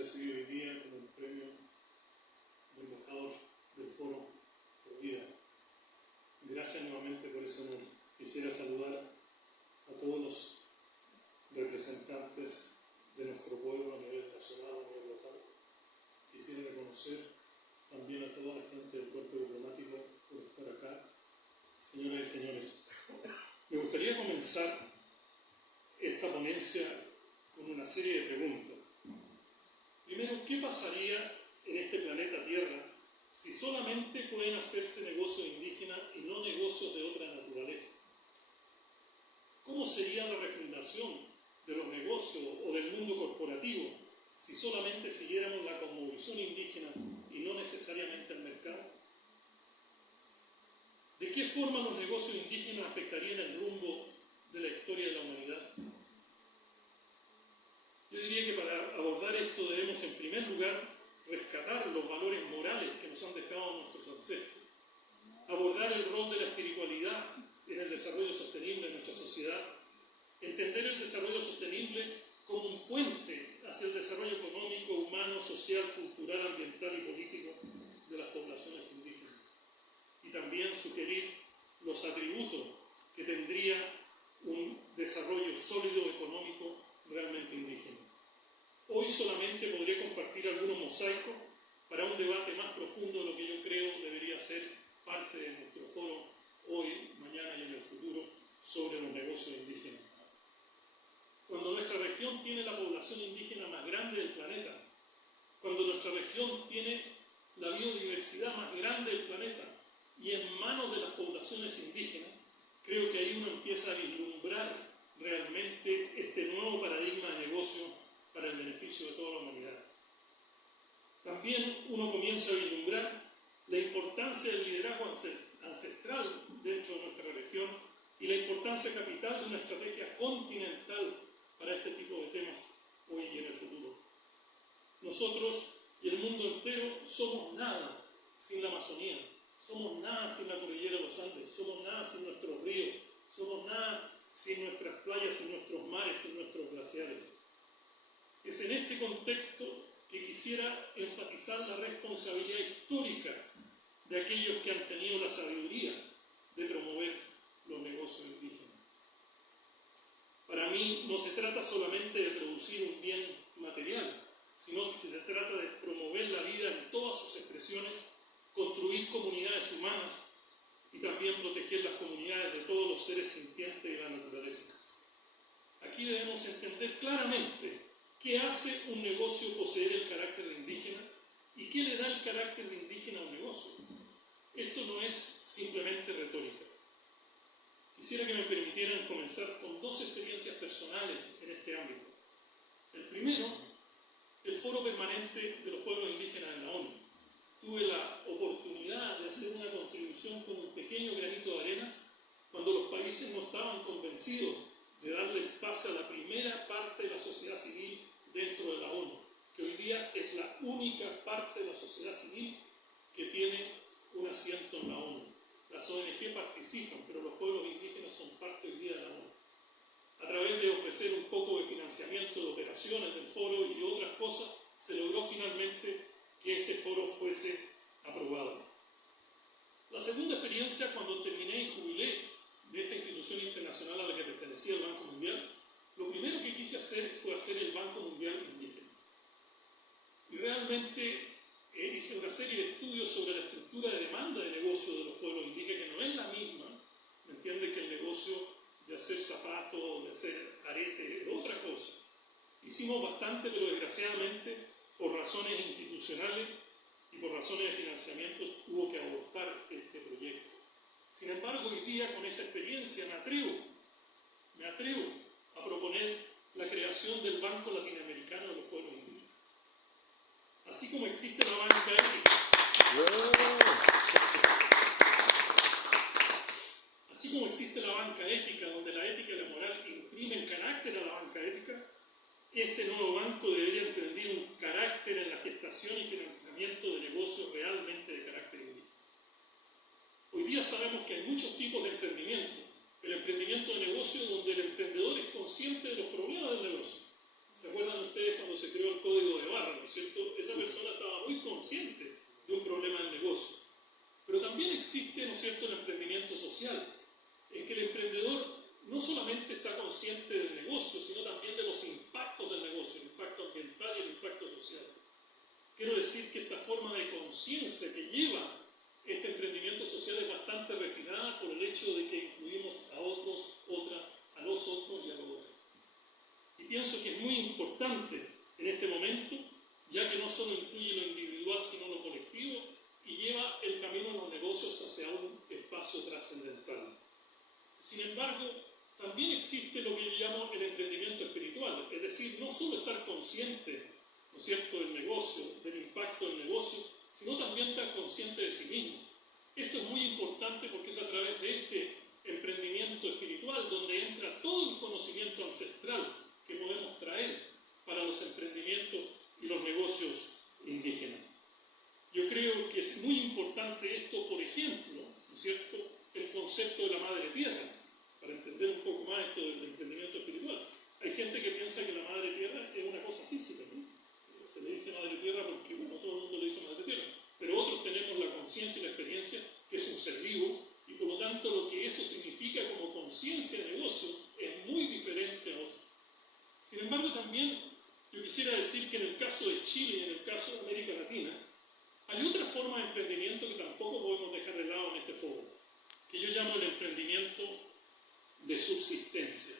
recibido hoy día con el premio de embajador del Foro Provida. Gracias nuevamente por ese honor. Quisiera saludar a todos los representantes de nuestro pueblo a nivel nacional, a nivel local. Quisiera reconocer también a toda la gente del cuerpo diplomático por estar acá. Señoras y señores, me gustaría comenzar esta ponencia con una serie de preguntas. Primero, ¿qué pasaría en este planeta Tierra si solamente pueden hacerse negocios indígenas y no negocios de otra naturaleza? ¿Cómo sería la refundación de los negocios o del mundo corporativo si solamente siguiéramos la cosmovisión indígena y no necesariamente el mercado? ¿De qué forma los negocios indígenas afectarían el rumbo de la historia de la humanidad? Yo diría que para abordar esto debemos en primer lugar rescatar los valores morales que nos han dejado nuestros ancestros, abordar el rol de la espiritualidad en el desarrollo sostenible de nuestra sociedad, entender el desarrollo sostenible como un puente hacia el desarrollo económico, humano, social, cultural, ambiental y político de las poblaciones indígenas. Y también sugerir los atributos que tendría un desarrollo sólido económico realmente indígena. Hoy solamente podría compartir algunos mosaicos para un debate más profundo de lo que yo creo debería ser parte de nuestro foro hoy, mañana y en el futuro sobre los negocios indígenas. Cuando nuestra región tiene la población indígena más grande del planeta, cuando nuestra región tiene la biodiversidad más grande del planeta y en manos de las poblaciones indígenas, creo que ahí uno empieza a vislumbrar realmente este nuevo paradigma de negocio para el beneficio de toda la humanidad. También uno comienza a vislumbrar la importancia del liderazgo ancestral dentro de nuestra región y la importancia capital de una estrategia continental para este tipo de temas hoy y en el futuro. Nosotros y el mundo entero somos nada sin la Amazonía, somos nada sin la cordillera de los Andes, somos nada sin nuestros ríos, somos nada sin nuestras playas, sin nuestros mares, sin nuestros glaciares. Es en este contexto que quisiera enfatizar la responsabilidad histórica de aquellos que han tenido la sabiduría de promover los negocios indígenas. Para mí no se trata solamente de producir un bien material, sino que se trata de promover la vida en todas sus expresiones, construir comunidades humanas y también proteger las comunidades de todos los seres sintientes de la naturaleza. Aquí debemos entender claramente qué hace un negocio poseer el carácter de indígena y qué le da el carácter de indígena a un negocio. Esto no es simplemente retórica. Quisiera que me permitieran comenzar con dos experiencias personales en este ámbito. El primero, el Foro Permanente de los Pueblos Indígenas en la ONU. Tuve la oportunidad de hacer una contribución con un pequeño granito de arena cuando los países no estaban convencidos de darle pase a la primera parte de la sociedad civil dentro de la ONU, que hoy día es la única parte de la sociedad civil que tiene un asiento en la ONU. Las ONG participan, pero los pueblos indígenas son parte hoy día de la ONU. A través de ofrecer un poco de financiamiento de operaciones del foro y otras cosas, se logró finalmente que este foro fuese aprobado. La segunda experiencia, cuando terminé y jubilé de esta institución internacional a la que pertenecía el Banco Mundial, lo primero que quise hacer fue hacer el Banco Mundial Indígena. Y realmente hice una serie de estudios sobre la estructura de demanda de negocio de los pueblos indígenas, que no es la misma, ¿me entiende?, que el negocio de hacer zapatos, de hacer aretes, de otra cosa. Hicimos bastante, pero desgraciadamente, por razones institucionales y por razones de financiamiento, hubo que abortar este proyecto. Sin embargo, hoy día, con esa experiencia, me atrevo a proponer la creación del Banco Latinoamericano de los Pueblos Indígenas. Así como existe la banca ética, donde la ética y la moral imprimen carácter a la banca ética, este nuevo banco debería emprender un carácter en la gestación y financiamiento de negocios realmente de carácter indígena. Hoy día sabemos que hay muchos tipos de emprendimiento. El emprendimiento de negocio, donde el emprendedor es consciente de los problemas del negocio. ¿Se acuerdan ustedes cuando se creó el código de barra? es cierto? Esa persona estaba muy consciente de un problema del negocio. Pero también existe, ¿no es cierto?, el emprendimiento social, en que el emprendedor no solamente está consciente del negocio, sino también de los impactos del negocio, el impacto ambiental y el impacto social. Quiero decir que esta forma de conciencia que lleva este emprendimiento social es bastante refinada por el hecho de que incluimos a otros, otras, a los otros y a los otros. Y pienso que es muy importante en este momento, ya que no solo incluye lo individual, sino lo colectivo, y lleva el camino de los negocios hacia un espacio trascendental. Sin embargo, también existe lo que yo llamo el emprendimiento espiritual, es decir, no solo estar consciente, ¿no es cierto?, del negocio, del impacto del negocio, sino también estar consciente de sí mismo. Esto es muy importante porque es a través de este emprendimiento espiritual donde entra todo el conocimiento ancestral que podemos traer para los emprendimientos y los negocios indígenas. Yo creo que es muy importante esto, por ejemplo, ¿no es cierto?, el concepto de la madre tierra, para entender un poco más esto del emprendimiento espiritual. Hay gente que piensa que la madre tierra es una cosa física, ¿no? Se le dice madre tierra porque, bueno, todo el mundo le dice madre tierra, pero otros tenemos la conciencia y la experiencia que es un ser vivo, y por lo tanto lo que eso significa como conciencia de negocio es muy diferente a otro. Sin embargo, también yo quisiera decir que en el caso de Chile y en el caso de América Latina, hay otra forma de emprendimiento que tampoco podemos dejar de lado en este foro, que yo llamo el emprendimiento de subsistencia.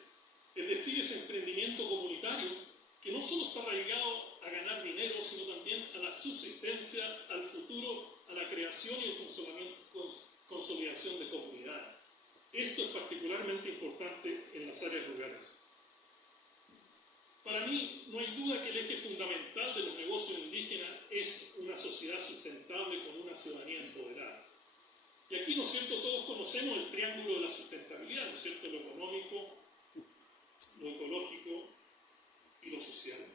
Es decir, ese emprendimiento comunitario que no solo está arraigado a ganar dinero, sino también a la subsistencia, al futuro, a la creación y consolidación de comunidades. Esto es particularmente importante en las áreas rurales. Para mí, no hay duda que el eje fundamental de los negocios indígenas es una sociedad sustentable con una ciudadanía empoderada. Y aquí, ¿no es cierto?, todos conocemos el triángulo de la sustentabilidad, ¿no es cierto?, lo económico, lo ecológico y lo social.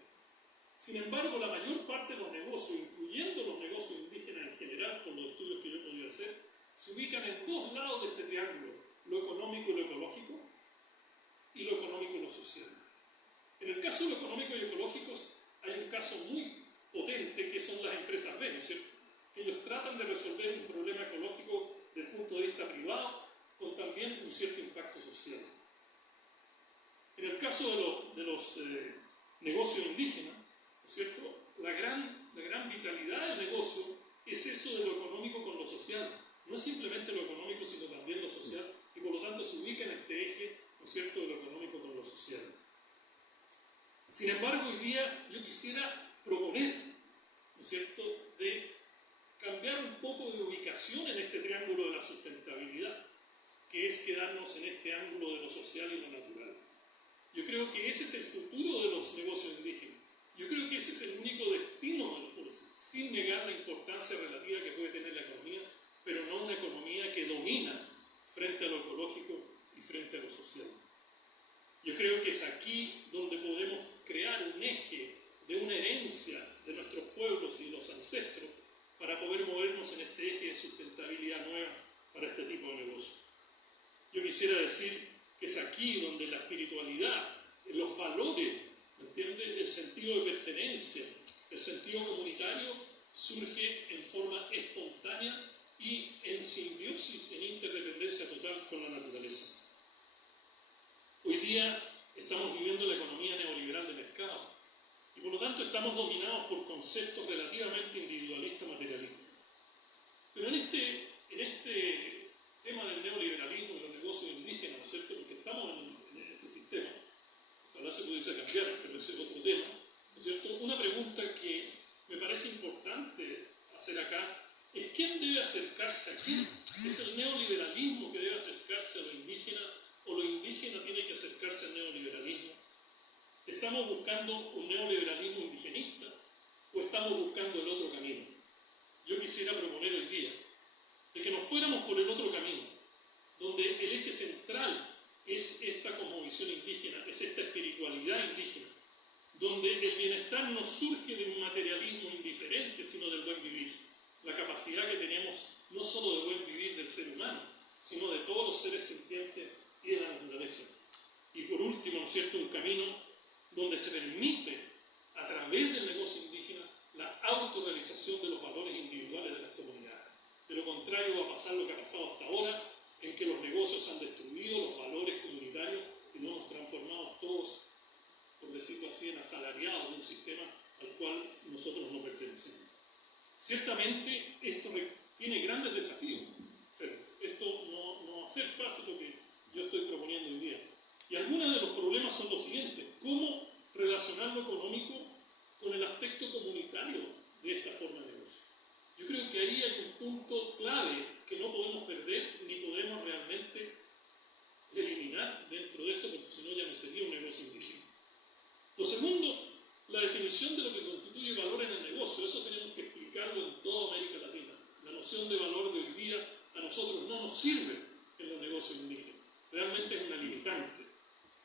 Sin embargo, la mayor parte de los negocios, incluyendo los negocios indígenas en general, por los estudios que yo he podido hacer, se ubican en dos lados de este triángulo, lo económico y lo ecológico, y lo económico y lo social. En el caso de lo económico y ecológicos, hay un caso muy potente que son las empresas B, ¿no es cierto?, que ellos tratan de resolver un problema ecológico desde el punto de vista privado, con también un cierto impacto social. En el caso de los negocios indígenas, ¿no es cierto?, la gran vitalidad del negocio es eso de lo económico con lo social. No es simplemente lo económico, sino también lo social, y por lo tanto se ubica en este eje, ¿no es cierto?, de lo económico con lo social. Sin embargo, hoy día yo quisiera proponer, ¿no es cierto?, de cambiar un poco de ubicación en este triángulo de la sustentabilidad, que es quedarnos en este ángulo de lo social y lo natural. Yo creo que ese es el futuro de los negocios indígenas. Yo creo que ese es el único destino de los pueblos, sin negar la importancia relativa que puede tener la economía, pero no una economía que domina frente a lo ecológico y frente a lo social. Yo creo que es aquí donde podemos crear un eje de una herencia de nuestros pueblos y los ancestros para poder movernos en este eje de sustentabilidad nueva para este tipo de negocio. Yo quisiera decir que es aquí donde la espiritualidad, los valores, ¿me entiende?, el sentido de pertenencia, el sentido comunitario surge en forma espontánea y en simbiosis, en interdependencia total con la naturaleza. Hoy día estamos viviendo la economía neoliberal de mercado y por lo tanto estamos dominados por conceptos relativamente individualistas, materialistas. Pero en este tema del neoliberalismo y los negocios indígenas, ¿no es cierto?, porque estamos en este sistema, ojalá se pudiese cambiar, pero ese es otro tema, ¿no es cierto? Una pregunta que me parece importante hacer acá es ¿quién debe acercarse a quién? ¿Es el neoliberalismo que debe acercarse a lo indígena o lo indígena tiene que acercarse al neoliberalismo? ¿Estamos buscando un neoliberalismo indigenista o estamos buscando el otro camino? Yo quisiera proponer hoy día de que nos fuéramos por el otro camino, donde el eje central es esta cosmovisión indígena, es esta espiritualidad indígena, donde el bienestar no surge de un materialismo indiferente, sino del buen vivir. La capacidad que tenemos no solo de buen vivir del ser humano, sino de todos los seres sintientes y de la naturaleza. Y por último, ¿no es cierto?, un camino donde se permite, a través del negocio indígena, contrario va a pasar lo que ha pasado hasta ahora, en que los negocios han destruido los valores comunitarios y nos hemos transformado todos, por decirlo así, en asalariados de un sistema al cual nosotros no pertenecemos. Ciertamente esto tiene grandes desafíos, Félix. Esto no va a ser fácil lo que yo estoy proponiendo hoy día. Y algunos de los problemas son los siguientes. ¿Cómo relacionar lo económico con el aspecto comunitario de esta forma de negocio? Yo creo que ahí hay un punto clave que no podemos perder ni podemos realmente eliminar dentro de esto, porque si no ya no sería un negocio indígena. Lo segundo, la definición de lo que constituye valor en el negocio. Eso tenemos que explicarlo en toda América Latina. La noción de valor de hoy día a nosotros no nos sirve en los negocios indígenas. Realmente es una limitante.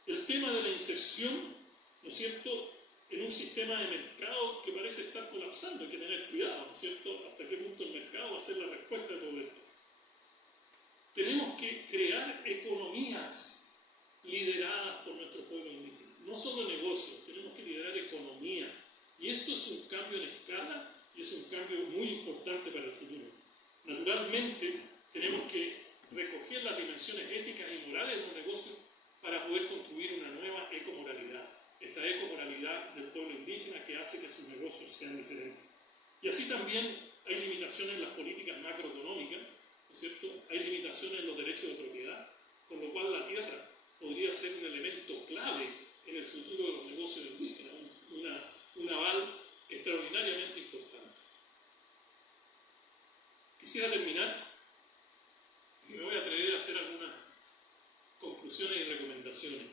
El tema de la inserción, ¿no es cierto?, en un sistema de mercado que parece estar colapsando. Hay que tener cuidado, ¿no es cierto?, hasta qué punto el mercado va a ser la respuesta a todo esto. Tenemos que crear economías lideradas por nuestro pueblo indígena. No solo negocios, tenemos que liderar economías. Y esto es un cambio en escala y es un cambio muy importante para el futuro. Naturalmente, tenemos que recoger las dimensiones éticas y morales de los negocios para poder construir una nueva ecomoralidad. Esta ecomoralidad del pueblo indígena que hace que sus negocios sean diferentes. Y así también hay limitaciones en las políticas macroeconómicas, ¿no es cierto? Hay limitaciones en los derechos de propiedad, con lo cual la tierra podría ser un elemento clave en el futuro de los negocios indígenas, un aval extraordinariamente importante. Quisiera terminar y me voy a atrever a hacer algunas conclusiones y recomendaciones.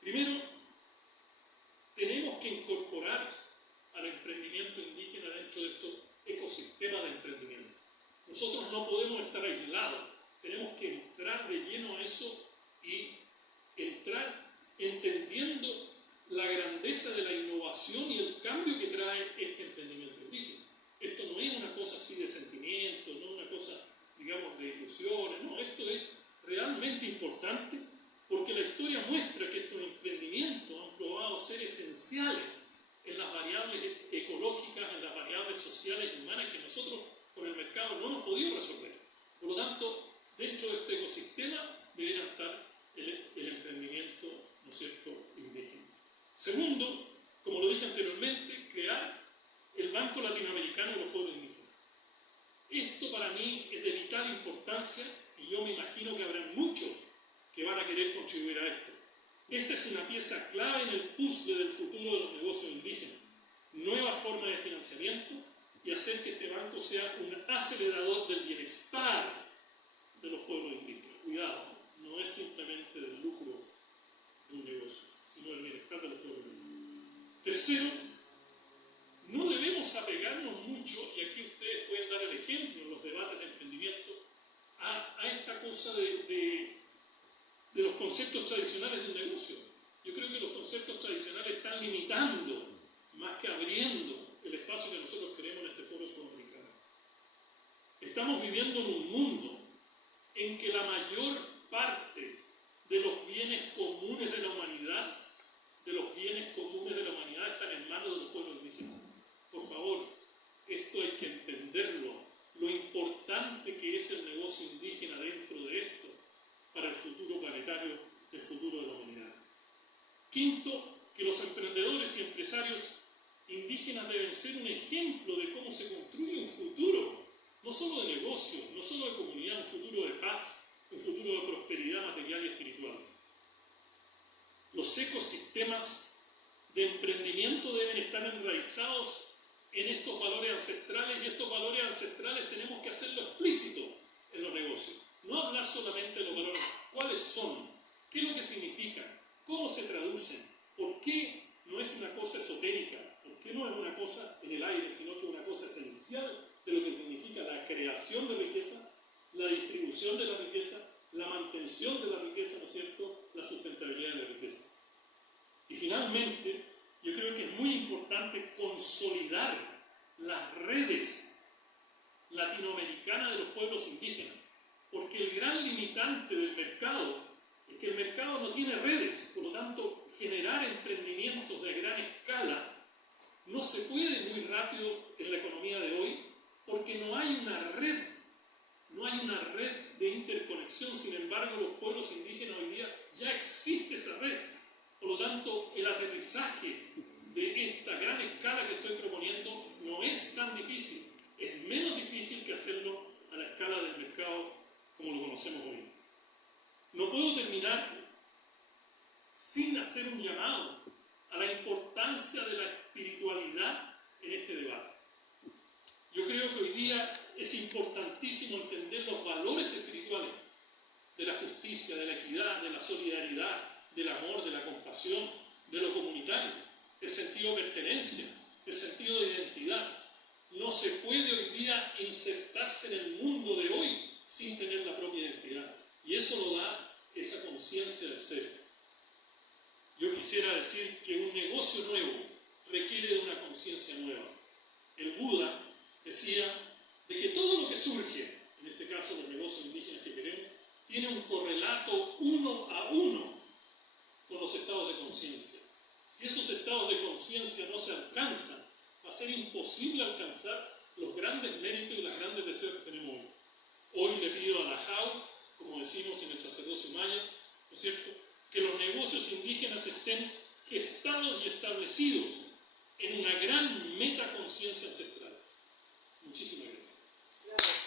Primero, tenemos que incorporar al emprendimiento indígena dentro de estos ecosistemas de emprendimiento. Nosotros no podemos estar aislados, tenemos que entrar de lleno a eso y entrar entendiendo la grandeza de la innovación y el cambio que trae este emprendimiento indígena. Esto no es una cosa así de sentimientos, no es una cosa, digamos, de ilusiones, no, esto es realmente importante porque la historia muestra que estos emprendimientos han probado ser esenciales en las variables ecológicas, en las variables sociales y humanas que nosotros con el mercado no hemos podido resolver. Por lo tanto, dentro de este ecosistema debería estar el emprendimiento, ¿no es cierto?, indígena. Segundo, como lo dije anteriormente, crear el Banco Latinoamericano de los Pueblos Indígenas. Esto para mí es de vital importancia y yo me imagino que habrá muchos que van a querer contribuir a esto. Esta es una pieza clave en el puzzle del futuro de los negocios indígenas. Nueva forma de financiamiento y hacer que este banco sea un acelerador del bienestar de los pueblos indígenas. Cuidado, no es simplemente del lucro de un negocio, sino del bienestar de los pueblos indígenas. Tercero, no debemos apegarnos mucho, y aquí ustedes pueden dar el ejemplo en los debates de emprendimiento, a esta cosa de los conceptos tradicionales de un negocio. Yo creo que los conceptos tradicionales están limitando, más que abriendo, el espacio que nosotros queremos en este foro sudamericano. Estamos viviendo en un mundo en que la mayor parte de los bienes comunes de la humanidad, están en manos de los pueblos indígenas. Por favor, esto hay que entenderlo, lo importante que es el negocio indígena dentro de esto para el futuro planetario, el futuro de la humanidad. Quinto, que los emprendedores y empresarios indígenas deben ser un ejemplo de cómo se construye un futuro, no solo de negocio, no solo de comunidad, un futuro de paz, un futuro de prosperidad material y espiritual. Los ecosistemas de emprendimiento deben estar enraizados en estos valores ancestrales y estos valores ancestrales tenemos que hacerlo explícito en los negocios. No hablar solamente de los valores, cuáles son, qué es lo que significan, cómo se traducen, por qué no es una cosa esotérica, por qué no es una cosa en el aire, sino que es una cosa esencial de lo que significa la creación de riqueza, la distribución de la riqueza, la mantención de la riqueza, ¿no es cierto?, la sustentabilidad de la riqueza. Y finalmente, yo creo que es muy importante consolidar las redes latinoamericanas de los pueblos indígenas, porque el gran limitante del mercado es que el mercado no tiene redes, por lo tanto, generar emprendimientos de gran escala no se puede muy rápido en la economía de hoy, porque no hay una red reflexión, sin embargo, los pueblos indígenas hoy día ya existe esa red. Por lo tanto, el aterrizaje de esta gran escala que estoy proponiendo no es tan difícil. Es menos difícil que hacerlo a la escala del mercado como lo conocemos hoy. No puedo terminar sin hacer un llamado a la importancia de la espiritualidad en este debate. Yo creo que hoy día es importantísimo entender los valores espirituales de la justicia, de la equidad, de la solidaridad, del amor, de la compasión, de lo comunitario, el sentido de pertenencia, el sentido de identidad. No se puede hoy día insertarse en el mundo de hoy sin tener la propia identidad. Y eso lo da esa conciencia del ser. Yo quisiera decir que un negocio nuevo requiere de una conciencia nueva. El Buda decía de que todo lo que surge, en este caso los negocios indígenas que queremos, tiene un correlato 1 a 1 con los estados de conciencia. Si esos estados de conciencia no se alcanzan, va a ser imposible alcanzar los grandes méritos y los grandes deseos que tenemos hoy. Hoy le pido a la JAU, como decimos en el sacerdocio maya, ¿no es cierto?, que los negocios indígenas estén gestados y establecidos en una gran metaconciencia ancestral. Muchísimas gracias.